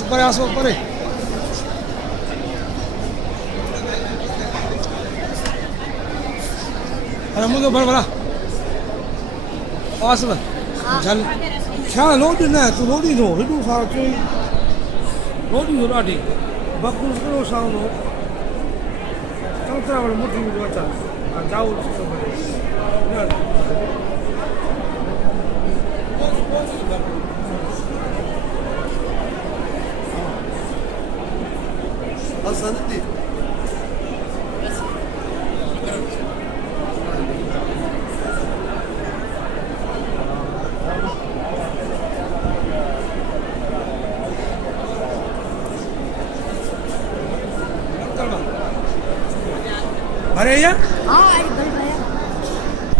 असं परे अरे मग बरं असं झालं छा लोडी न तू लोडी नो हेॾो सारो चई लोडी हो ॾाढी बकुल कहिड़ो सारो नो चङी तरह मुठी अचा जाओ Sandy. अरे या हाँ